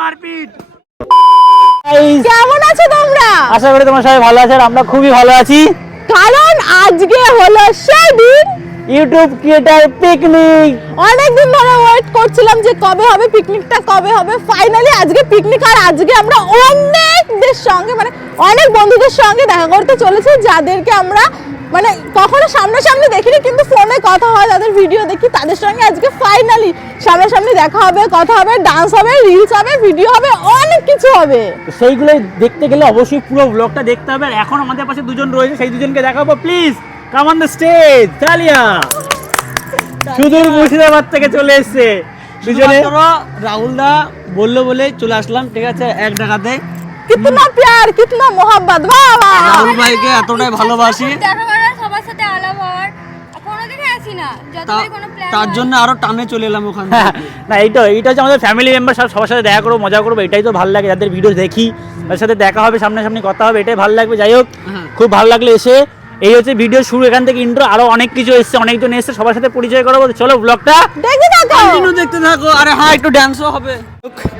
মারপিট। কেমন আছো তোমরা? আশা করি তোমার সবাই ভালো আছে আর আমরা খুবই ভালো আছি। কারণ আজকে হলো সেই দিন ইউটিউব ক্রিয়েটার পিকনিক অনেকদিন ধরে ওয়েট করছিলাম যে কবে হবে পিকনিকটা কবে হবে। ফাইনালি আজকে পিকনিক আর আজকে আমরা অনেকদের সঙ্গে মানে অনেক বন্ধুদের সঙ্গে দেখা করতে চলেছি যাদেরকে আমরা মানে কখনো সামনাসামনি দেখিনি কিন্তু ফোনে কথা হয় তাদের ভিডিও দেখি তাদের সঙ্গে আজকে ফাইনালি সামনাসামনি দেখা হবে কথা হবে ডান্স হবে রিলস হবে ভিডিও হবে অনেক কিছু হবে। সেইগুলো দেখতে গেলে অবশ্যই পুরো ব্লগটা দেখতে হবে আর এখন আমাদের পাশে দুজন রয়েছে সেই দুজনকে দেখাবো please come on the stage তালিয়া সুদূর মুর্শিদাবাদ থেকে চলে এসেছে। দুজনে রাহুল দা বলল বলে চলে আসলাম ঠিক আছে এক টাকাতে কিতনা প্যার কিতনা মোহাম্মত বাহ বাহ রাহুল ভাইকে এতটাই ভালোবাসি। সবার সাথে আলাপ হওয়ার তার জন্য আরও টানে চলে এলাম ওখানে না এইটা এইটা হচ্ছে আমাদের ফ্যামিলি মেম্বার সব সবার সাথে দেখা করব মজা করব এটাই তো ভালো লাগে যাদের ভিডিও দেখি। তাদের সাথে দেখা হবে সামনাসামনি কথা হবে এটাই ভালো লাগবে। যাই হোক হ্যাঁ। খুব ভালো লাগল এসে। এই হচ্ছে ভিডিও শুরু এখান থেকে ইন্ট্রো আরও অনেক কিছু এসছে অনেকজন এসছে সবার সাথে পরিচয় করাবো। চলো ব্লগটা দেখে থাকো। কন্টিনিউ দেখতে থাকো। আরে হ্যাঁ একটু ড্যান্সও হবে।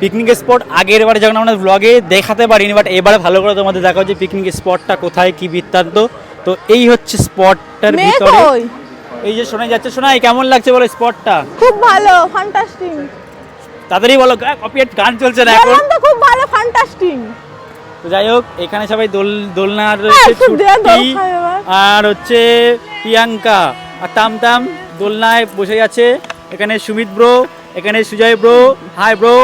পিকনিক স্পট আগের বারে যখন আমরা ব্লগে দেখাতে পারিনি বাট এবারে ভালো করে তোমাদের দেখা হচ্ছে পিকনিক স্পটটা কোথায় কি বৃত্তান্ত। তো এই হচ্ছে স্পটটার ভিতরে। এই যে শোনা যাচ্ছে শোনা কেমন লাগছে বলো স্পটটা? খুব ভালো ফান্টাস্টিং তাড়াতাড়ি বলো কপিয়েট গান চলছে না এখন? তো খুব ভালো ফান্টাস্টিং তো যাই হোক এখানে সবাই দোল দোলনার হ্যাঁ, আর হচ্ছে প্রিয়াঙ্কা। আর তাম তাম দোলনায় বসে আছে। এখানে সুমিত ব্রো এখানে সুজয় ব্রো। হাই ব্রো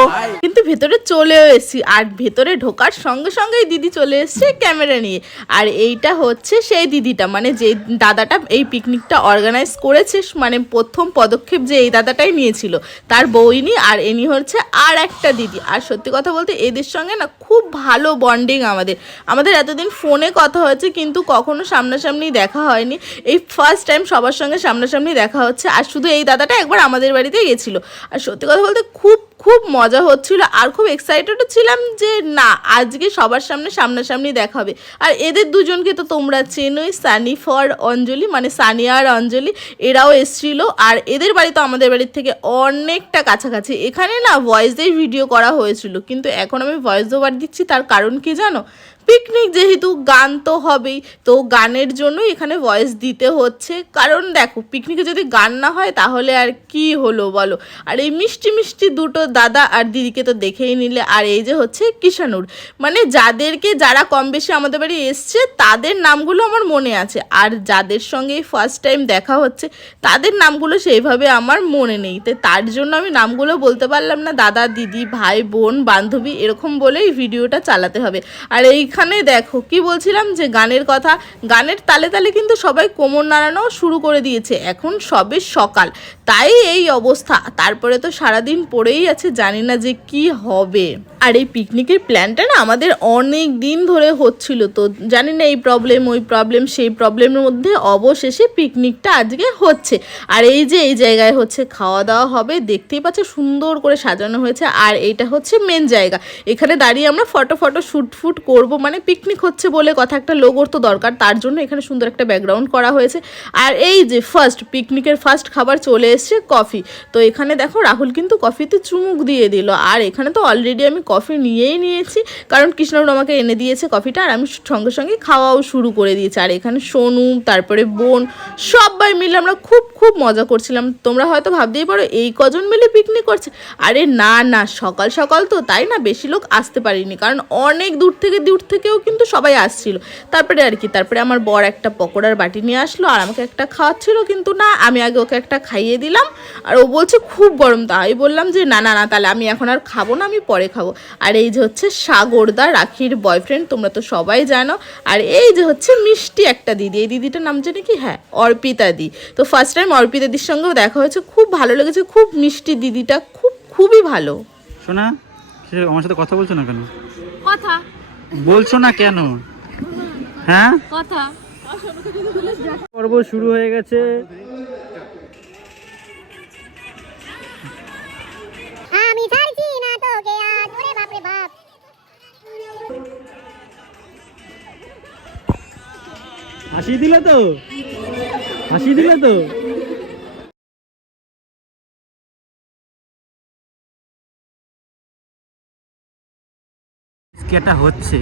ভেতরে চলেও এসেছি। আর ভেতরে ঢোকার সঙ্গে সঙ্গেই দিদি চলে এসছে ক্যামেরা নিয়ে। আর এইটা হচ্ছে সেই দিদিটা মানে যে দাদাটা এই পিকনিকটা অর্গানাইজ করেছে মানে প্রথম পদক্ষেপ যে এই দাদাটাই নিয়েছিল, তার বউইনি আর এনি হচ্ছে আর একটা দিদি। আর সত্যি কথা বলতে এদের সঙ্গে না খুব ভালো বন্ডিং আমাদের। আমাদের এতদিন ফোনে কথা হয়েছে, কিন্তু কখনো সামনাসামনি দেখা হয়নি। এই ফার্স্ট টাইম সবার সঙ্গে সামনাসামনি দেখা হচ্ছে। আর শুধু এই দাদাটা একবার আমাদের বাড়িতে গেছিল। আর সত্যি কথা বলতে খুব খুব মজা হচ্ছিল আর খুব এক্সাইটেডও ছিলাম যে না, আজকে সবার সামনে সামনাসামনি দেখা হবে। আর এদের দুজনকে তো তোমরা চেনোই, সানি ফর অঞ্জলি মানে সানিয়া আর অঞ্জলি, এরাও এসছিল। আর এদের বাড়ি তো আমাদের বাড়ির থেকে অনেকটা কাছাকাছি। এখানে না ভয়েস দিয়ে ভিডিও করা হয়েছিল। কিন্তু এখন আমি ভয়েস ওভার দিচ্ছি, তার কারণ কি জানো? পিকনিক যেহেতু গান তো হবেই, তো গানের জন্য এখানে ভয়েস দিতে হচ্ছে। কারণ দেখো পিকনিকে যদি গান না হয় তাহলে আর কি হলো বলো? আর এই মিষ্টি মিষ্টি দুটো দাদা আর দিদিকে তো দেখেই নিলে। আর এই যে হচ্ছে কিষানুর মানে যাদেরকে যারা কম বেশি আমাদের বাড়ি এসছে, তাদের নামগুলো আমার মনে আছে। আর যাদের সঙ্গে ফার্স্ট টাইম দেখা হচ্ছে, তাদের নামগুলো সেইভাবে আমার মনে নেই। তো তার জন্য আমি নামগুলো বলতে পারলাম না। দাদা, দিদি, ভাই, বোন, বান্ধবী, এরকম বলেই ভিডিওটা চালাতে হবে। আর এইখানে দেখো, কি বলছিলাম যে গানের কথা, গানের তালে তালে কিন্তু সবাই কোমর নাড়ানো শুরু করে দিয়েছে, এখন সবে সকাল, তাই এই অবস্থা, তারপরে তো সারাদিন পড়েই আছে, জানি না যে কি হবে। আর এই পিকনিকের প্ল্যানটা না আমাদের অনেক দিন ধরে হচ্ছিল, তো জানি না এই প্রবলেম ওই প্রবলেম সেই প্রবলেমের মধ্যে অবশেষে পিকনিকটা আজকে হচ্ছে। আর এই যে এই জায়গায় হচ্ছে খাওয়া দাওয়া হবে, দেখতেই পাচ্ছ সুন্দর করে সাজানো হয়েছে, আর এইটা হচ্ছে মেন জায়গা, এখানে দাঁড়িয়ে আমরা ফটো ফটো শ্যুট ফুট করব মানে পিকনিক হচ্ছে বলে কথা, একটা লোগোর তো দরকার, তার জন্য এখানে সুন্দর একটা ব্যাকগ্রাউন্ড করা হয়েছে। আর এই যে ফার্স্ট পিকনিকের ফার্স্ট খাবার চলে এসছে কফি তো এখানে দেখো রাহুল কিন্তু কফিতে চুমুক দিয়ে দিল। আর এখানে তো অলরেডি আমি কফি নিয়েই নিয়েছি, কারণ কৃষ্ণর আমাকে এনে দিয়েছে কফিটা আর আমি সঙ্গে সঙ্গে খাওয়াও শুরু করে দিয়েছি। আর এখানে সোনু, তারপরে বোন, সবাই মিলে আমরা খুব খুব মজা করছিলাম। তোমরা হয়তো ভাবতেই পারো, এই কজন মিলে পিকনিক করছে। আরে না না, সকাল সকাল তো, তাই না? বেশি লোক আসতে পারিনি, কারণ অনেক দূর থেকে, দূর থেকেও কিন্তু সবাই আসছিল। তারপরে আর কি তারপরে আমার বর একটা পকোড়ার বাটি নিয়ে আসলো আর আমাকে একটা খাওয়াচ্ছিল কিন্তু না আমি আগে ওকে একটা খাইয়ে দিলাম আর ও বলছে খুব গরম তাই বললাম যে না না না তাহলে আমি এখন আর খাব না আমি পরে খাব। আর এই যে হচ্ছে সাগরদা রাখির বয়ফ্রেন্ড তোমরা তো সবাই জানো। আর এই যে হচ্ছে মিষ্টি একটা দিদি এই দিদিটার নাম জানি কি? হ্যাঁ অর্পিতা দি। তো ফার্স্ট টাইম অর্পিতা দির সঙ্গেও দেখা হয়েছে খুব ভালো লেগেছে খুব মিষ্টি দিদিটা খুব খুবই ভালো। শোনা সে আমার সাথে কথা বলছো না কেন? কথা? বলছো না কেন? হ্যাঁ? কথা। পর্ব শুরু হয়ে গেছে। আমি ছাড়ছি না তোকে আজ ওরে বাপরে বাপ। হাসি দিলে তো? হাসি দিলে তো? কি হচ্ছে।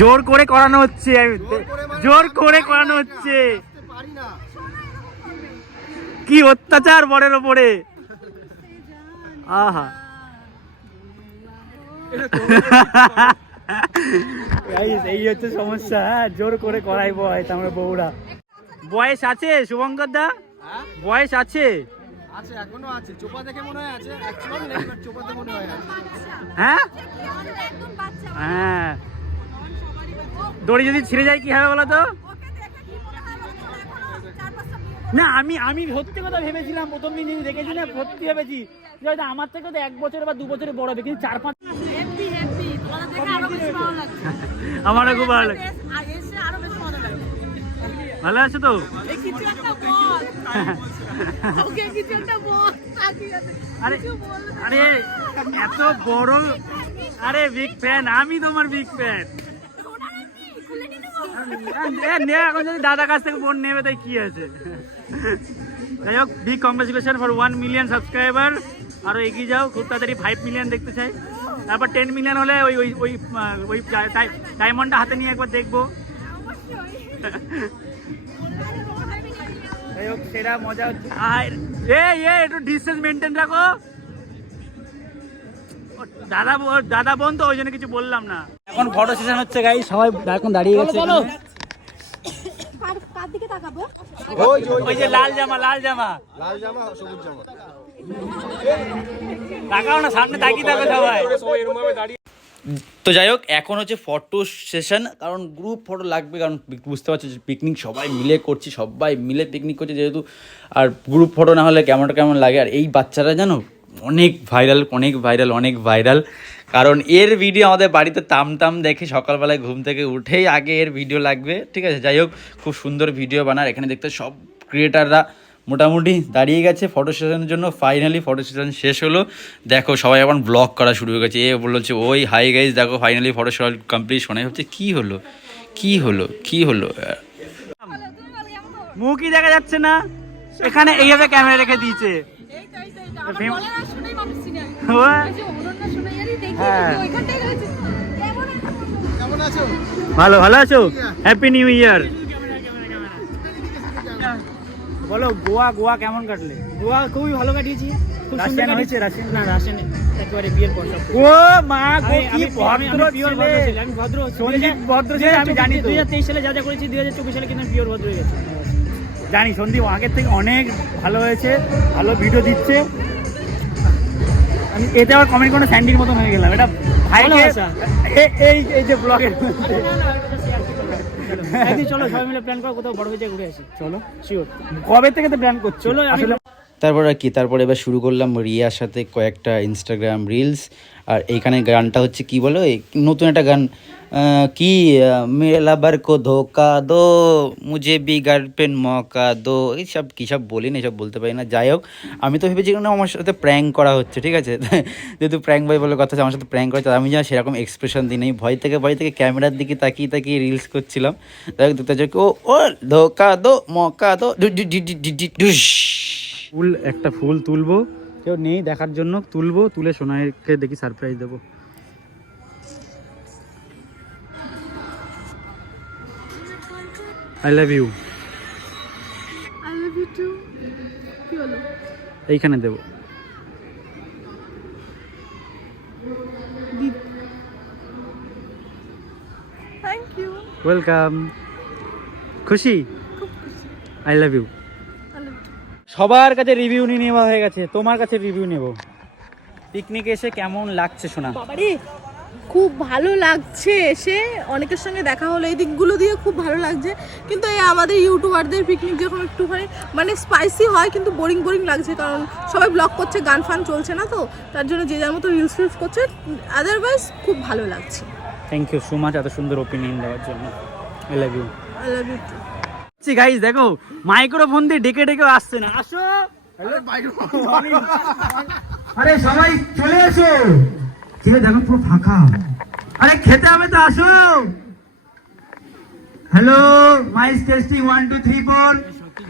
জোর করে করানো হচ্ছে। জোর করে করানো হচ্ছে। কি অত্যাচার বরের ওপরে। আহা। এই হচ্ছে সমস্যা হ্যাঁ জোর করে করাই বয় আমরা বউরা। বয়স আছে শুভঙ্কর দা? বয়স আছে। আছে এখনও আছে। চোপা দেখে মনে হয় আছে অ্যাকচুয়াল নেই বাট চোপাতে মনে হয় আছে। হ্যাঁ? একদম বাচ্চা হ্যাঁ। দড়ি যদি ছিঁড়ে যায় কি হবে বলো তো? ওকে দেখে কি মনে হয় বলো তো? এখনও চার পাঁচটা বিয়ে না আমি আমি সত্যি কথা ভেবেছিলাম প্রথম দিন যদি দেখেছি না সত্যি ভেবেছি। যে হয়তো আমার থেকে তো এক বছর বা দু বছরে বড় হবে কিন্তু চার পাঁচ হ্যাপি হ্যাপি তোমাদের দেখে আরও বেশি ভালো লাগছে। আমারও খুব ভালো লাগে ভালো আছো তো। আরে আরে এত বড় আরে বিগ ফ্যান আমি তোমার বিগ ফ্যান এখন যদি দাদা কাছ থেকে ফোন নেবে তাই কি আছে? যাই হোক big congratulation for one million subscriber আরও এগিয়ে যাও খুব তাড়াতাড়ি ফাইভ মিলিয়ন দেখতে চাই। তারপর টেন মিলিয়ন হলে ওই ওই ওই ওই ডায়মন্ডটা হাতে নিয়ে একবার দেখব। সেটা মজা হচ্ছে। আর এ এ একটু ডিস্টেন্স মেনটেন রাখো। দাদা দাদা বোন তো ওই জন্য কিছু বললাম না। এখন ফটো সেশন হচ্ছে গাই সবাই এখন দাঁড়িয়ে গেছে। এখানে। কার কার দিকে তাকাবো ওই যে লাল জামা লাল জামা। লাল জামা সবুজ জামা। তাকাও না সামনে তাকিয়ে থাকো সবাই। তো যাই হোক, এখন হচ্ছে ফটো সেশন কারণ গ্রুপ ফটো লাগবে, কারণ বুঝতে পারছ পিকনিক সবাই মিলে করছি, সবাই মিলে পিকনিক করছে যেহেতু, আর গ্রুপ ফটো না হলে কেমনটা কেমন লাগে, আর এই বাচ্চারা জানো, অনেক ভাইরাল অনেক ভাইরাল অনেক ভাইরাল কারণ এর ভিডিও আমাদের বাড়িতে তাম তাম দেখে সকালবেলায় ঘুম থেকে উঠেই আগে এর ভিডিও লাগবে, ঠিক আছে? যাই হোক, খুব সুন্দর ভিডিও বানার, এখানে দেখতে সব ক্রিয়েটাররা মোটামুটি দাঁড়িয়ে গেছে ফটো সেশনের জন্য। ফাইনালি ফটো সেশন শেষ হলো। দেখো সবাই এখন ব্লগ করা শুরু হয়ে গেছে। এ বলছে ওই হাই গাইজ দেখো ফাইনালি ফটো সেশন কমপ্লিট শোনাই হচ্ছে। কি হলো? কি হলো? কি হলো? মুখই দেখা যাচ্ছে না? এখানে এইভাবে ক্যামেরা রেখে দিয়েছে। হ্যাঁ। ভালো ভালো আছো? হ্যাপি নিউ ইয়ার বলো গোয়া গোয়া কেমন কাটলে? গোয়া খুবই ভালো কাটিয়েছি। খুব সুন্দর রাশিয়ান রাশিয়ান না রাশিয়ান একেবারে বিয়ের পর সব ও মা গো কি আমি- আমি- ভদ্র আমি ভদ্র ছেলে। ছেলে, আমি ভদ্র। সন্দীপ ভদ্র ছেলে আমি জানি তো। সালে যা যা করেছি দুই হাজার চব্বিশ সালে কিন্তু পিওর ভদ্র হয়ে গেছে। জানি সন্দীপ আগের থেকে অনেক ভালো হয়েছে ভালো ভিডিও দিচ্ছে। আমি এতে আবার কমেন্ট করে স্যান্ডির মতন হয়ে গেলাম। এটা এই এই যে ব্লগের একদিন চলো সবাই মিলে প্ল্যান করো কোথাও বড় হয়ে ঘুরে আসি। চলো। শিওর কবে থেকে তো প্ল্যান করছ? চলো, আসলে তারপর আর কি তারপর এবার শুরু করলাম রিয়ার সাথে কয়েকটা ইনস্টাগ্রাম রিলস আর এইখানে গানটা হচ্ছে কি বলো নতুন একটা গান কি মেরে লাভার কো ধোকা দো মুঝে বি গার্লফ্রেন্ড মকা দো এইসব কী সব বলি না এসব বলতে পারি না যাই হোক আমি তো ভেবেছি না আমার সাথে প্র্যাঙ্ক করা হচ্ছে ঠিক আছে যেহেতু প্র্যাঙ্ক ভাই বলে কথা আমার সাথে প্র্যাঙ্ক করা আমি যেন সেরকম এক্সপ্রেশন দিই নাই ভয় থেকে ভয় থেকে ক্যামেরার দিকে তাকিয়ে তাকিয়ে রিলস করছিলাম হোক দেখতে ও ও ধোকা দো মকা দো ডুস। ফুল একটা ফুল তুলবো। কেউ নেই দেখার জন্য তুলবো তুলে সোনাইকে দেখি সারপ্রাইজ দেবো। I love you I love you too কি হলো? এইখানে দেবো। থ্যাংক ইউ ওয়েলকাম খুশি? আই লাভ ইউ সবার কাছে রিভিউ নিয়ে নেওয়া হয়ে গেছে। তোমার কাছে রিভিউ নেব। পিকনিকে এসে কেমন লাগছে শোনা বাবারে খুব ভালো লাগছে এসে। অনেকের সঙ্গে দেখা হলো এই দিকগুলো দিয়ে খুব ভালো লাগছে। কিন্তু এই আমাদের ইউটিউবারদের পিকনিক যখন একটুখানি মানে স্পাইসি হয় কিন্তু বোরিং বোরিং লাগছে। কারণ সবাই ব্লগ করছে গান ফান চলছে না তো তার জন্য যে যার মতো রিলস ফিলস করছে আদারওয়াইজ খুব ভালো লাগছে। থ্যাংক ইউ সো মাচ এত সুন্দর ওপিনিয়ন দেওয়ার জন্য। I love you I love you too guys দেখো মাইক্রোফোন দিয়ে ডেকে ডেকে আসছে না। আসো। আরে, সবাই চলে এসো। ঠিক আছে দেখো পুরো ফাঁকা। আরে, খেতে হবে তো, আসো। Hello mics testing one two three four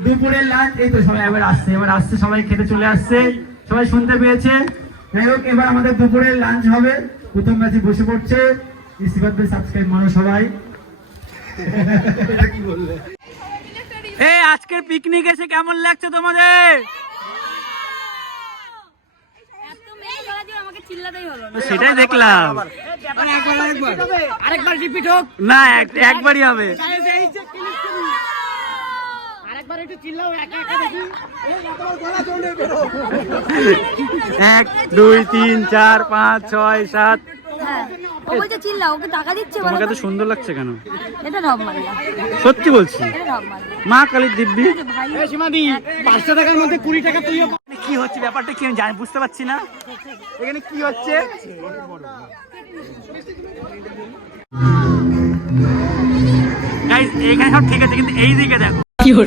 দুপুরের লাঞ্চ এই তো সবাই এবার আসছে এবার আসছে, সবাই খেতে চলে আসছে। সবাই শুনতে পেয়েছে। যাই হোক, এবার আমাদের দুপুরের লাঞ্চ হবে। প্রথম ম্যাচে বসে পড়ছে। সাবস্ক্রাইব মারো সবাই। এই আজকের পিকনিক এসে কেমন লাগছে তোমাদের? এত মেয়ে গলা দিয়ে আমাকে চিল্লাতেই হলো না। তো সেটাই দেখলাম। আরেকবার রিপিট হোক। না একবারই হবে। আরেকবার একটু চিল্লাও একা একা দেখি। এক দুই তিন চার পাঁচ ছয় সাত হ্যাঁ। ও বলছে চিল্লা ওকে টাকা দিচ্ছে বলো তোমাকে এত সুন্দর লাগছে কেন? এটা ঢপ সত্যি বলছি। এটা ঢপ মারলা মা কালীর দিব্যি। ভাই। সীমাদি পাঁচশো টাকার মধ্যে কুড়ি টাকা তুইও কি হচ্ছে ব্যাপারটা কি আমি জানি বুঝতে পারছি না। এখানে কি হচ্ছে? Guys, এখানে সব ঠিক আছে কিন্তু এই দিকে দেখো। যাই হোক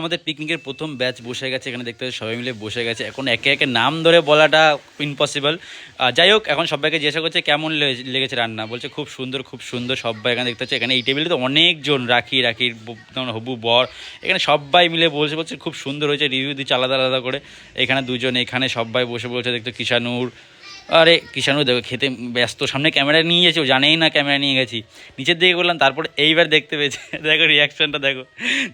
আমাদের পিকনিকের প্রথম ব্যাচ বসে গেছে, এখানে দেখতে পাচ্ছি সবাই মিলে বসে গেছে। এখন একে একে নাম ধরে বলাটা ইম্পসিবল যাই হোক, এখন সবাইকে জিজ্ঞাসা করছে, কেমন লেগেছে রান্না? বলছে, খুব সুন্দর খুব সুন্দর সবাই এখানে দেখতে পাচ্ছে। এখানে এই টেবিলে তো অনেকজন, রাখি রাখির হবু, বর, এখানে সবাই মিলে বলছে বলছে, খুব সুন্দর হয়েছে রিভিউ দিচ্ছে আলাদা আলাদা করে। এখানে দুজন, এখানে সবাই বসে বলছে, দেখতো কিষানুর আরে কিষানু দেখো খেতে ব্যস্ত। সামনে ক্যামেরা নিয়ে গেছে ও জানেই না ক্যামেরা নিয়ে গেছি। নিচের দিকে বললাম তারপর এইবার দেখতে পেয়েছে। দেখো রিয়াকশনটা দেখো।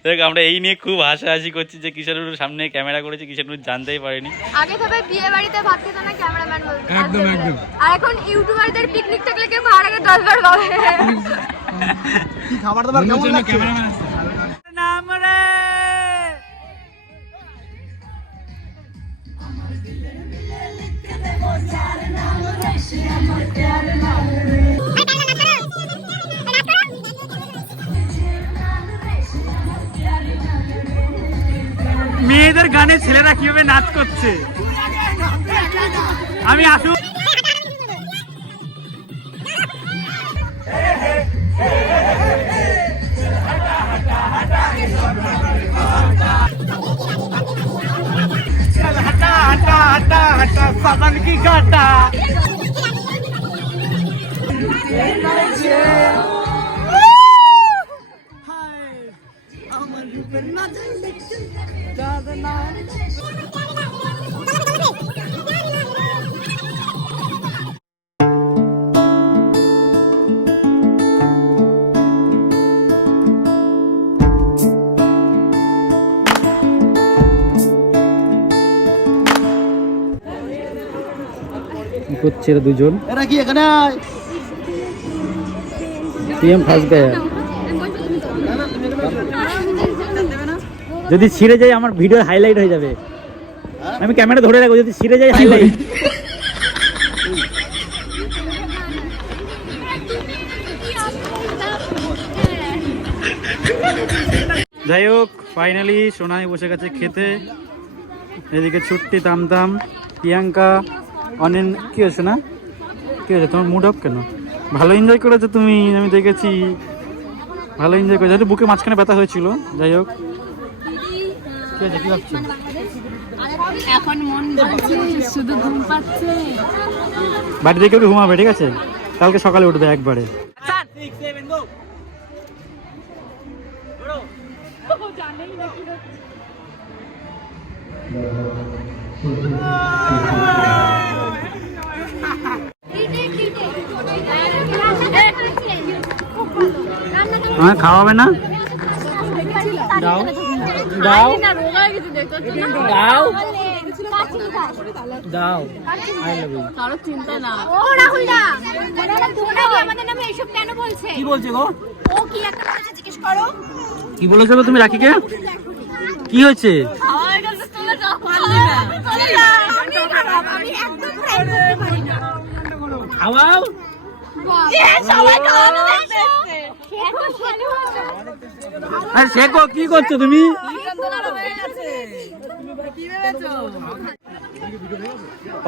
দেখো আমরা এই নিয়ে খুব হাসাহাসি করছি যে কিষানুর সামনে ক্যামেরা করেছে কিষানুর জানতেই পারেনি। আগে সবাই বিয়ে বাড়িতে ভাত খেত না ক্যামেরাম্যান বলতো। একদম একদম আর এখন ইউটিউবারদের পিকনিক থাকলে কেউ খাওয়ার আগে দশ বার পাবে কি খাবার দাবার কেমন লাগছে? নাম রে। মেয়েদের গানে ছেলেরা কীভাবে নাচ করছে? আমি আসু হাটা হাটা হাটা হাটা সাবান কি কাটা? কি করছে এরা দুজন এরা কি এখানে পিএম ফার্স্ট গায়ে। যদি ছিঁড়ে যায়, আমার ভিডিও হাইলাইট হয়ে যাবে। আমি ক্যামেরা ধরে রাখব, যদি ছিঁড়ে যায় হাইলাইট যাই হোক ফাইনালি সোনাই বসে গেছে খেতে। এদিকে ছুট্টি তামতাম, প্রিয়াঙ্কা, অনেন, কি হয়েছে না? কি হয়েছে? তোমার মুড অফ কেন? ভালো এনজয় করেছ তুমি আমি দেখেছি। ভালো এনজয় করেছ। বুকে মাঝখানে ব্যথা হয়েছিল যাই হোক। কি আছে কি ভাবছ? এখন মন শুধু ঘুম পাচ্ছে। বাড়ি থেকে একটু ঘুমাবে ঠিক আছে? কালকে সকালে উঠবে একবারে। হ্যাঁ খাওয়াবে না? দাও। দাও। দাও। দাও। আই লাভ ইউ কারও চিন্তা না। ও রাহুল দা তোমরা কি আমাদের নামে এসব কেন বলছে? কি বলছে গো? ও কি একটা বলেছে জিজ্ঞেস করো। কি বলেছ গো তুমি রাখিকে? কি হয়েছে? আমার কাছে পারলি না। আমি একদম খাওয়াও। সবাই খাওয়ানো দেখতে এত ভালো আরে শেখো কি করছ তুমি?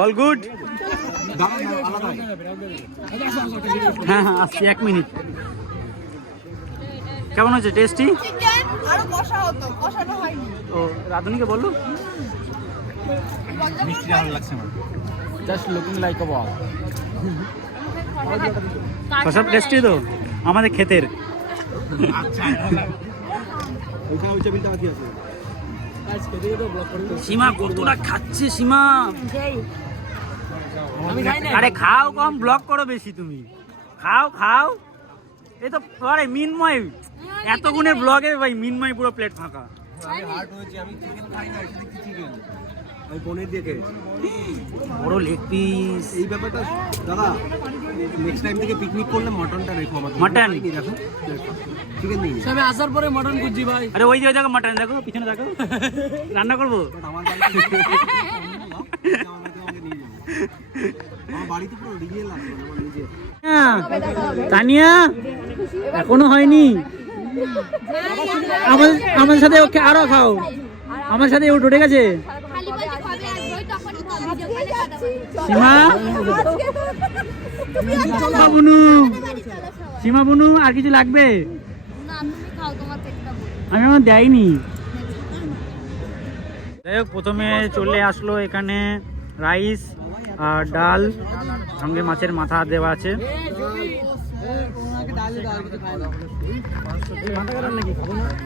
অল গুড হ্যাঁ হ্যাঁ আসছি এক মিনিট। কেমন হচ্ছে টেস্টি আরও কষা হতো কষানো হয়নি। ও রাধুনিকে বলল just looking like a ball সব টেস্টি তো? আমাদের ক্ষেতের। ওইখানে ওই টেবিলটা বাকি আছে সীমা কতটা খাচ্ছে সীমা? আরে খাও কম ব্লক করো বেশি তুমি। খাও খাও। এই তো আরে মিনময়। এত গুণের ব্লগে ভাই মিনময় পুরো প্লেট ফাঁকা। আমি হার্ট হয়েছে আমি চিকেন খাই না চিকেন? আমি পনির দিয়ে খেয়েছি। বড় লেগ পিস এই ব্যাপারটা দাদা নেক্সট টাইম থেকে পিকনিক করলে মটনটা রেখো আমাদের নিয়ে আমি আসার পরে মটন খুঁজছি ভাই। আরে ওই যে ওই দেখো মটন দেখো পিছনে দেখো। রান্না করব? আমার বাড়িতে আমার পুরো রিয়েল আছে হ্যাঁ, তানিয়া এখনও হয়নি? আমার আমাদের সাথে ওকে আরও খাও। আমার সাথে ও ঢুকে গেছে। সীমা? বুনু সীমা বুনু আর কিছু লাগবে? আমি আমার দেয়নি। যাই হোক, প্রথমে চলে আসলো এখানে রাইস আর ডাল। সঙ্গে মাছের মাথা দেওয়া আছে।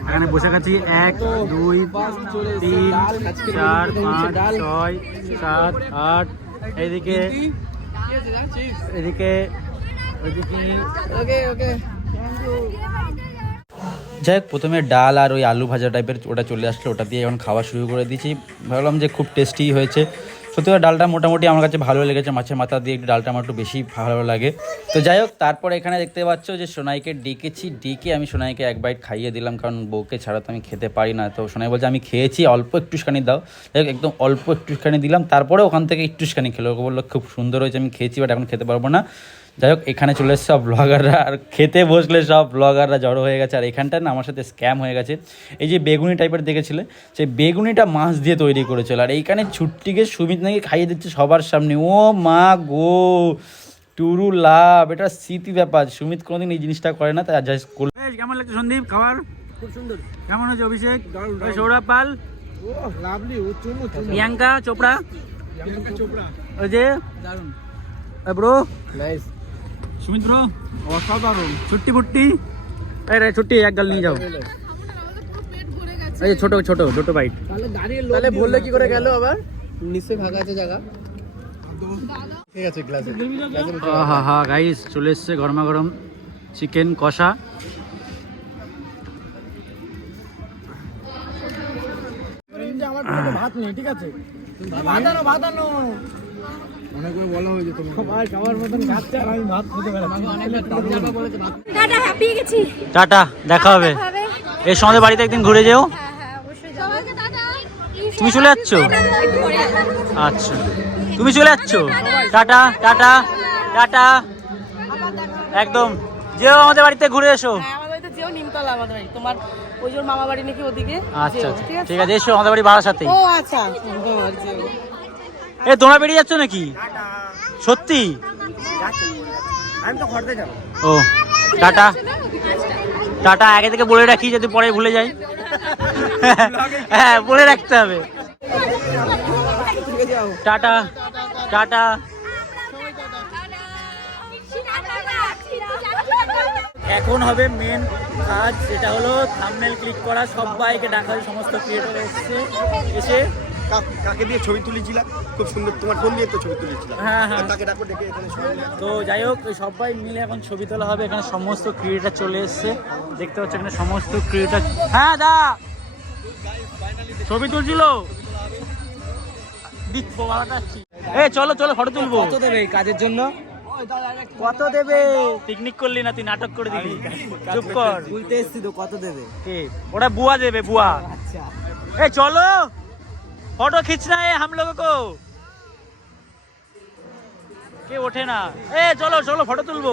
এখানে বসে গেছি এক, দুই, তিন, চার, পাঁচ, ছয়, সাত, আট এইদিকে এদিকে যাই হোক, প্রথমে ডাল আর ওই আলু ভাজা টাইপের ওটা চলে আসলো, ওটা দিয়ে এখন খাওয়া শুরু করে দিয়েছি। ভাবলাম যে খুব টেস্টি হয়েছে। সত্যি কথা, ডালটা মোটামুটি আমার কাছে ভালো লেগেছে, মাছের মাথা দিয়ে একটু ডালটা আমার একটু বেশি ভালো লাগে। তো যাই হোক, তারপর এখানে দেখতে পাচ্ছ যে সোনাইকে ডেকেছি, ডেকে আমি সোনাইকে এক বাইট খাইয়ে দিলাম, কারণ বউকে ছাড়া তো আমি খেতে পারি না। তো সোনাই বলছে, আমি খেয়েছি, অল্প একটুখানি দাও। একদম অল্প একটুখানি দিলাম, তারপরে ওখান থেকে একটুখানি খেলো। বলল, খুব সুন্দর হয়েছে, আমি খেয়েছি বাট এখন খেতে পারব না। যাই হোক এখানে চলে এসছে সব ব্লগাররা আর খেতে বসলে সব ব্লগাররা জড়ো হয়ে গেছে। আর এখানটা না আমার সাথে স্ক্যাম হয়ে গেছে। এই যে বেগুনি টাইপের দেখেছিলে সেই বেগুনিটা মাছ দিয়ে তৈরি করেছিল। আর এইখানে ছুট্টিকে সুমিত নাকি খাইয়ে দিচ্ছে সবার সামনে। ও মা গো টুরু লাভ। এটা স্মৃতি ব্যাপার। সুমিত কোনোদিন এই জিনিসটা করে না তাই জাস্ট কেমন লাগছে সন্দীপ? খাবার? খুব সুন্দর। কেমন হয়েছে অভিষেক? সৌরভ পাল? লাভলি ও চুমু প্রিয়াঙ্কা চোপড়া? চোপড়া। ওই যে? ব্রো? নাইস সুমিত ব্রো অসাধারণ। ছুট্টি ফুট্টি? এই রে ছুট্টি এক গাল নিয়ে যাও। এই ছোট ছোট ছোট বাইট তাহলে বললে কি করে গেল আবার? নিশ্চয়ই ফাঁকা আছে জায়গা। ঠিক আছে গ্লাসে হা হা গাইস চলে এসছে গরমা গরম চিকেন কষা আমার ভাত নেই ঠিক আছে? আর ভাত টাটা হ্যাপি গেছি। টাটা দেখা হবে। এর সঙ্গে বাড়িতে একদিন ঘুরে যেও। হ্যাঁ হ্যাঁ অবশ্যই সবাইকে টাটা। তুমি চলে যাচ্ছ? আচ্ছা। তুমি চলে যাচ্ছ? Tata tata tata. একদম। যেও আমাদের বাড়িতে ঘুরে এসো। হ্যাঁ, আমাদের বাড়িতে যেও নিমতলা আমাদের বাড়ি। তোমার ওই মামা বাড়ি নাকি ওদিকে? আচ্ছা আচ্ছা। ঠিক আছে? এসো আমাদের বাড়ি সাথে ও আচ্ছা। যেও। এ, তোমরা বেরিয়ে যাচ্ছ নাকি? সত্যি? ও, টাটা। টাটা, আগে থেকে বলে রাখি যদি পরে ভুলে যাই। হ্যাঁ বলে রাখতে হবে। Tata tata. এখন হবে মেন কাজ যেটা হলো থাম্বনেল ক্লিক করা। সবাইকে ডাকা হয় সমস্ত ক্রিয়েটর এসছে। এসে কাকে দিয়ে ছবি তুলেছিলাম খুব সুন্দর তোমার ফোন দিয়ে তো ছবি তুলেছিলাম হ্যাঁ হ্যাঁ। তাকে ডাকো ডেকে এখানে তো যাই হোক সবাই মিলে এখন ছবি তোলা হবে এখানে সমস্ত ক্রিয়েটার চলে এসছে। দেখতে পাচ্ছ এখানে সমস্ত ক্রিয়েটার। হ্যাঁ দা! ছবি তুলছিল। এ চলো চলো ফটো তুলবো। কত দেবে এই কাজের জন্য? কত দেবে? পিকনিক করলি না তুই নাটক করে দিলি। চুপ কর। বলতে এসছি তো কত দেবে? ওটা বুয়া দেবে বুয়া। আচ্ছা। এ চলো! फोटो खींचना है हम लोगों को কে ওঠে না এ চলো চলো ফটো তুলবো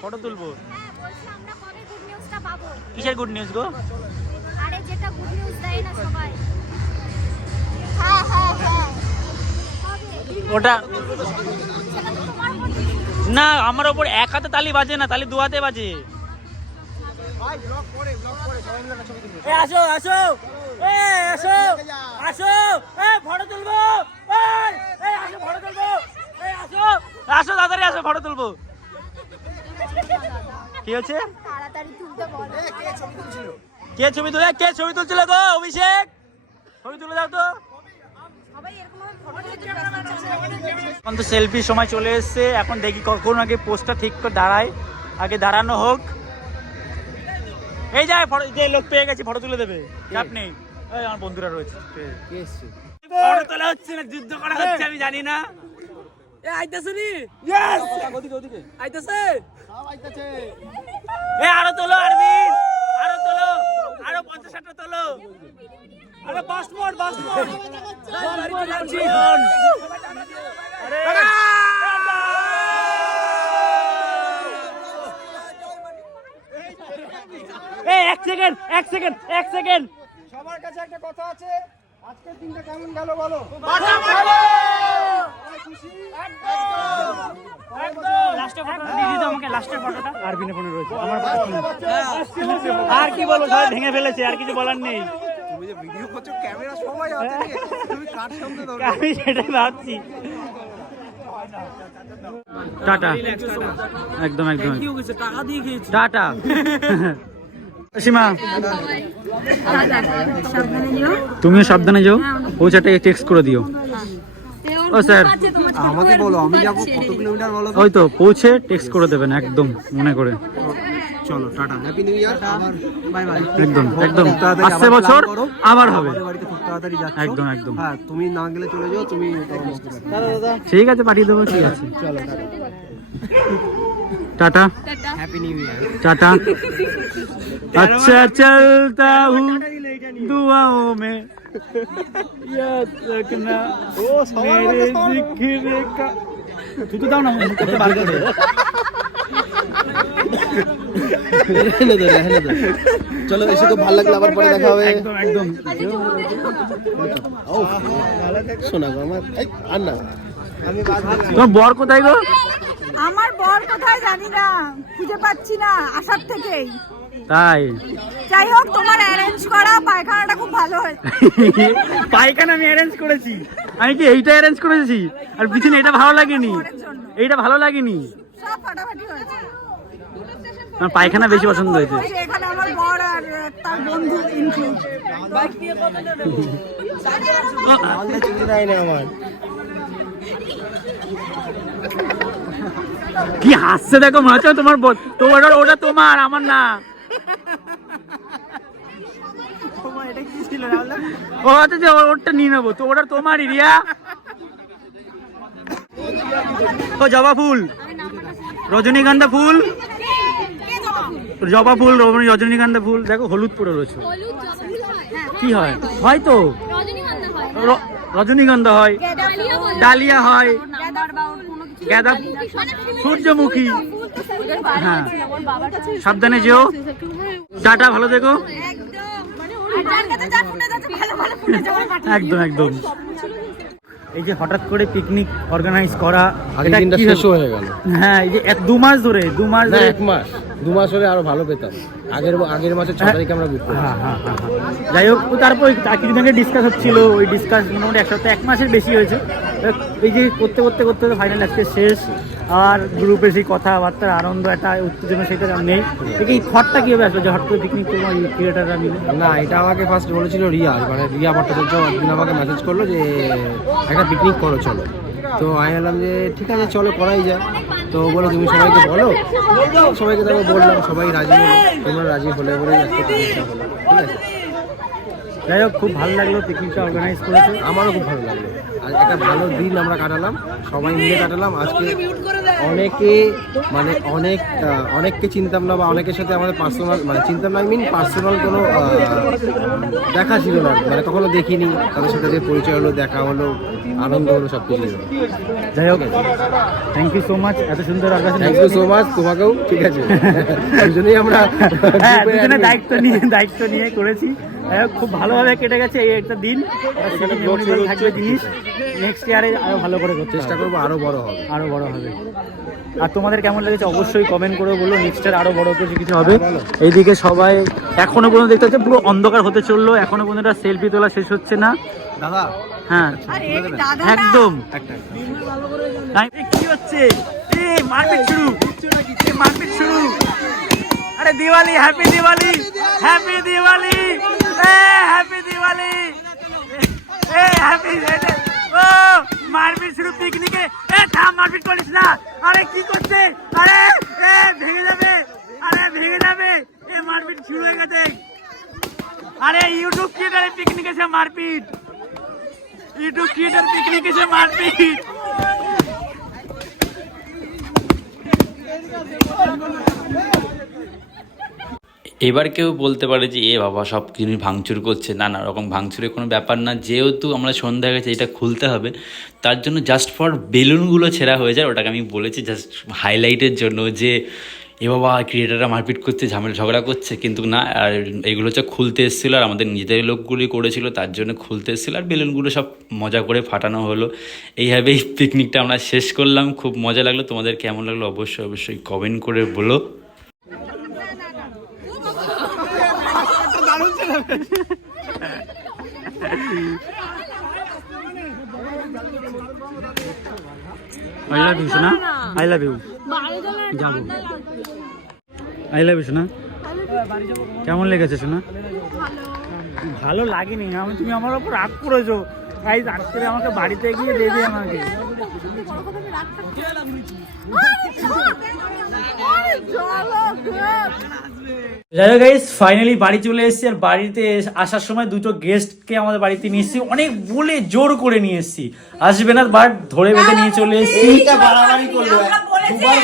ফটো তুলবো হ্যাঁ বলছি আমরা কবে গুড নিউজটা পাবো কিসের গুড নিউজ গো আরে যেটা গুড নিউজ দেয় না সবাই হ্যাঁ হ্যাঁ হ্যাঁ ওটা সেটা তো তোমার মধ্যে না আমার ওপর এক হাতে তালি বাজে না তালি দু হাতে বাজে এ আসো আসো এ আসো আসো এ ফটো তুলবো এই, এই আসো ফটো তুলবো এই আসো আসো তাড়াতাড়ি আসো ফটো তুলবো। কি হচ্ছে তাড়াতাড়ি তুলতে বলো। কে ছবি তুলে কে ছবি তুলছিল গো অভিষেক? ছবি তুলে দাও তো। সবাই এরকম ভাবে ফটো এখন তো সেলফির সময় চলে এসেছে এখন দেখি কখন আগে পোস্টটা ঠিক করে দাঁড়ায় আগে দাঁড়ানো হোক। এই যায় ফটো যে লোক পেয়ে গেছি ফটো তুলে দেবে চাপ নেই। এই আমার বন্ধুরা রয়েছে ফটো তোলা হচ্ছে না যুদ্ধ করা হচ্ছে আমি জানি না এ আরও তোলো আরবিন আরও তোলো আরও পঞ্চাশ ষাটটা তোলো আরে পাসপোর্ট পাসপোর্ট এই এক সেকেন্ড এক সেকেন্ড এক সেকেন্ড সবার কাছে একটা কথা আছে। আজকের দিনটা কেমন গেল বলো? লাস্টের ফটোটা দিয়ে দিতে আমাকে লাস্টের ফটোটা আরবিনে ফোনে রয়েছে। আমার আর কি বলব সবাই ভেঙে ফেলেছে আর কিছু বলার নেই। তুমি যে ভিডিও করছ ক্যামেরা সবাই আছে তুমি কার সামনে দাও আমি সেটাই ভাবছি। টাটা। একদম একদম। টাটা। তুমি তুমিও সাবধানে যাও। ও চারটাকে টেক্সট করে দিও। ও স্যার আমাকে বলো আমি যাব কত কিলোমিটার বলো ওই তো পৌঁছে টেক্সট করে দেবেন একদম মনে করে। চলো tata. Happy new year bye bye একদম একদম। আসছে বছর আবার হবে। বাড়িতে খুব তাড়াতাড়ি যাচ্ছ। একদম একদম। হ্যাঁ তুমি না গেলে চলে যাও তুমি ঠিক আছে পাঠিয়ে দেবো ঠিক আছে। চলো tata. Tata. Happy new year tata. अच्छा चलता हूँ दुआओं में याद रखना मेरे जिक्र का তুই তো দাও না করতে পারবে চলো এসে তো ভালো লাগল আবার পরে দেখা হবে। একদম একদম। শোনা গো আমার। আর না। তোমার বর কোথায় গো? আমার বর কোথায় জানি না খুঁজে পাচ্ছি না আসার থেকেই। তাই? যাই হোক তোমার অ্যারেঞ্জ করা পায়খানাটা খুব ভালো হয়েছে। পায়খানা আমি অ্যারেঞ্জ করেছি। আমি কি এইটা অ্যারেঞ্জ করেছি? আর পিছনে এটা ভালো লাগেনি? এইটা ভালো লাগেনি? সব ফাটাফাটি হয়েছে। আমার পায়খানা বেশি পছন্দ হয়েছে। এখানে আমার বর আর তার বন্ধু ইনক্লুড আল্লাহ চিন্তা নাই না আমার কি হাসছে দেখো মনে হচ্ছে তোমার তোমার ওটা তোমার আমার না। ও হচ্ছে যে ওর- ওরটা নিয়ে নেব। তো ওটা তোমারই, রিয়া। ও, জবা ফুল। রজনীগন্ধা ফুল। জবা ফুল, রজনী- রজনীগন্ধা ফুল। দেখো, হলুদ পরে রয়েছে। কি হয়? হয় তো। রজনীগন্ধা হয়। ডালিয়া হয়। গাঁদা সূর্যমুখী। হ্যাঁ। সাবধানে যেও। টাটা ভালো থেকো। একদম একদম। এই যে হঠাৎ করে পিকনিক অর্গানাইজ করা এটা দিনটা শেষ হয়ে গেল। হ্যাঁ এই যে এক- দু মাস ধরে দু মাস ধরে এক মাস। দু মাস হলে আরও ভালো পেতাম। আগের আগের মাসের ছ তারিখে আমরা বুক হ্যাঁ হ্যাঁ হ্যাঁ হ্যাঁ। যাই হোক তারপর কিছুদিন আগে ডিসকাস হচ্ছিল ওই ডিসকাস মোটামুটি এক সপ্তাহ এক মাসের বেশি হয়েছে। এই যে করতে করতে করতে ফাইনাল আজকে শেষ। আর গ্রুপে সেই কথাবার্তার আনন্দ, একটা উত্তেজনা সেটা নেই। এই থটটা কীভাবে আসবে যে হট করে পিকনিক করব ক্রিয়েটাররা মিলে। না, এটা আমাকে ফার্স্ট বলেছিল রিয়া মানে রিয়া ভট্টাচার্য একদিন আমাকে মেসেজ করল যে, একটা পিকনিক করো, চলো। তো আমি বললাম যে, ঠিক আছে, চলো, করাই যায় তো বলো তুমি সবাইকে বলো? সবাইকে তারপর বললাম, সবাই রাজি হলো। তোমরা রাজি হলে বলেই ঠিক আছে? যাই হোক খুব ভালো লাগল পিকনিকটা অর্গানাইজ করেছে। আমারও খুব ভালো লাগল। আর একটা ভালো দিন আমরা কাটালাম সবাই মিলে কাটালাম। আজকে অনেকে মানে অনেক অনেককে চিনতাম না বা অনেকের সাথে আমাদের পার্সোনাল মানে চিনতাম না আই মিন পার্সোনাল কোনো দেখা ছিল না। মানে কখনো দেখিনি তাদের সাথে যে পরিচয় হলো দেখা হলো আনন্দ হলো সব কিছু যাই হোক থ্যাংক ইউ সো মাচ এত সুন্দর থ্যাংক ইউ সো মাচ তোমাকেও ঠিক আছে। দুজনেই আমরা হ্যাঁ। দায়িত্ব নিয়ে দায়িত্ব নিয়ে করেছি। খুব ভালোভাবে কেটে গেছে এই একটা দিন। থাকবে জিনিস। নেক্সট ইয়ারে আরও ভালো করে করতে চেষ্টা করব আরও বড় হবে। আরও বড় হবে। আর তোমাদের কেমন লেগেছে অবশ্যই কমেন্ট করে বলো। নেক্সট ইয়ার আরও বড় কিছু কিছু হবে। এইদিকে সবাই এখনও পর্যন্ত দেখতে হচ্ছে পুরো অন্ধকার হতে চলল। এখনও পর্যন্ত সেলফি তোলা শেষ হচ্ছে না। দাদা হ্যাঁ। একদম। টাইম কি হচ্ছে? মারপিট শুরু। মারপিট শুরু। আরে দিওয়ালি হ্যাপি দিওয়ালি। হ্যাপি দিওয়ালি। এ হ্যাপি দিওয়ালি এ হ্যাপি ও মারপিট শুরু পিকনিকে এ থাম মারপিট করিস না আরে কি করছে আরে এ ভেঙে যাবে আরে ভেঙে যাবে এ মারপিট শুরু হয়ে গেছে আরে ইউটিউব ক্রিয়েটারে পিকনিক এসে মারপিট ইউটিউব ক্রিয়েটার পিকনিক এসে মারপিট এবার কেউ বলতে পারে যে, এ বাবা, সব জিনিস ভাঙচুর করছে। নানা রকম ভাঙচুরের কোনো ব্যাপার না। যেহেতু আমরা সন্ধ্যা গেছে, এটা খুলতে হবে। তার জন্য জাস্ট ফর বেলুনগুলো ছেঁড়া হয়ে যায়। ওটাকে আমি বলেছি জাস্ট হাইলাইটের জন্য যে, এ বাবা ক্রিয়েটাররা মারপিট করছে, ঝামেলা, ঝগড়া করছে। কিন্তু না, আর এগুলো হচ্ছে খুলতে এসেছিল আর আমাদের নিজেদের লোকগুলি করেছিল, তার জন্য খুলতে এসেছিল আর বেলুনগুলো সব মজা করে ফাটানো হলো। এইভাবেই পিকনিকটা আমরা শেষ করলাম। খুব মজা লাগল। তোমাদের কেমন লাগল অবশ্যই অবশ্যই কমেন্ট করে বলো। আই লাভ ইউ সোনা আই লাভ ইউ যাব আই লাভ ইউ সোনা কেমন লেগেছে শোনা ভালো। লাগেনি আমি তুমি আমার ওপর রাগ করেছ। গাইজ আজকে আমাকে বাড়িতে গিয়ে দেবে আমাকে। যাই হোক গাইস ফাইনালি বাড়ি চলে এসেছি আর বাড়িতে এস- আসার সময় দুটো গেস্টকে আমাদের বাড়িতে নিয়ে এসেছি। অনেক বলে জোর করে নিয়ে এসেছি। আসবে না বাট ধরে বেঁধে নিয়ে চলে এসেছি। বাড়াবাড়ি করল দুবার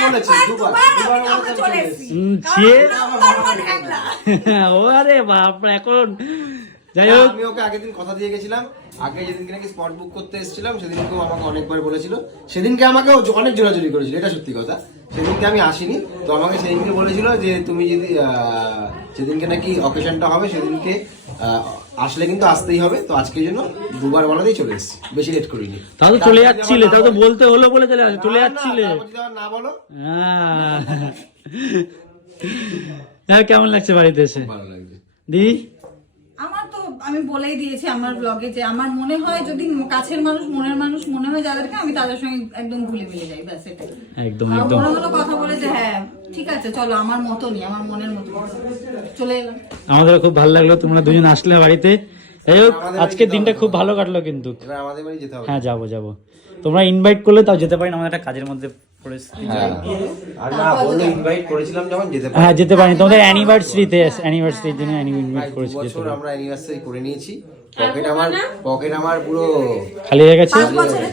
বলেছে দুবার দুবার বলেছে চলে এসেছি। উম, ছিয়ে ও আরে বাপরে এখন যাই হোক। আমি ওকে আগের দিন কথা দিয়ে গেছিলাম আগে যেদিনকে নাকি স্পট বুক করতে এসেছিলাম সেদিনকেও আমাকে অনেকবার বলেছিল। সেদিনকে আমাকে অনেক জোরাজুরি করেছিল এটা সত্যি কথা। সেদিনকে আমি আসিনি তো আমাকে সেদিনকে বলেছিল যে তুমি যদি সেদিনকে নাকি অকেশনটা হবে সেদিনকে আসলে কিন্তু আসতেই হবে। তো আজকের জন্য দুবার বলাতেই চলে এসেছি বেশি লেট করিনি। তাহলে চলে যাচ্ছিলে তাহলে তো বলতে হলো বলে চলে চলে যাচ্ছিলে। না বলো। হ্যাঁ। কেমন লাগছে বাড়িতে এসে? ভালো লাগছে। দিদি তো আমি বলেই দিয়েছি আমার ব্লগে যে আমার মনে হয় যদি কাছের মানুষ মনের মানুষ মনে হয় যাদেরকে আমি তাদের সঙ্গে একদম ভুলে মিলে যাই ব্যাস এটাই একদম একদম। মনে হলো কথা বলে যে হ্যাঁ ঠিক আছে চলো আমার মতনই আমার মনের মতো। চলে এলাম। আমাদের খুব ভালো লাগল তোমরা দুজন আসলে বাড়িতে। যাই হোক আজকের দিনটা খুব ভালো কাটলো কিন্তু। আমাদের বাড়ি যেতে হবে। হ্যাঁ যাব যাব। তোমরা ইনভাইট করলে তাও যেতে পারি না আমাদের একটা কাজের মধ্যে হ্যাঁ। আর না বলল ইনভাইট করেছিলাম যখন যেতে পারি হ্যাঁ যেতে পারিনি। তোমাদের অ্যানিভার্সারিতে অ্যানিভার্সারির জন্য ইনভাইট করেছি বছর আমরা অ্যানিভার্সারি করে নিয়েছি। পকেট আমার পকেট আমার পুরো খালি হয়ে গেছে?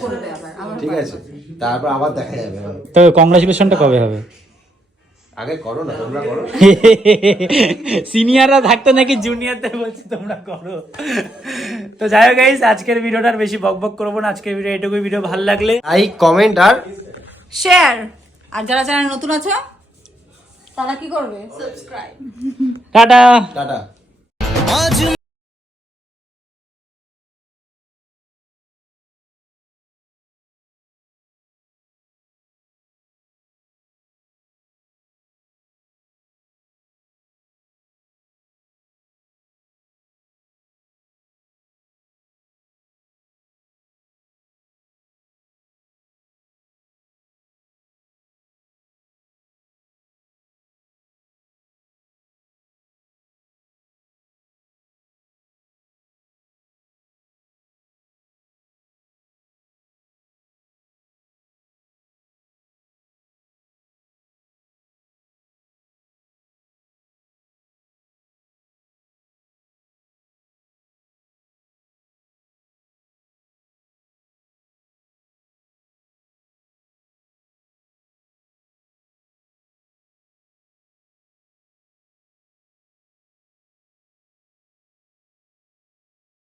করবে আবার ঠিক আছে। তারপর আবার দেখা যাবে। তো কংগ্রাচুলেশনটা কবে হবে? আগে করো না তোমরা করো। সিনিয়ররা থাকতো নাকি জুনিয়রদের বলছি তোমরা করো। তো যাই হোক আজকের ভিডিওটা আর বেশি বক বক করব না। আজকের ভিডিও এটুকুই। ভিডিও ভালো লাগলে লাইক কমেন্ট আর শেয়ার। আর যারা চ্যানেল নতুন আছে তারা কি করবে? Subscribe tata. টাটা।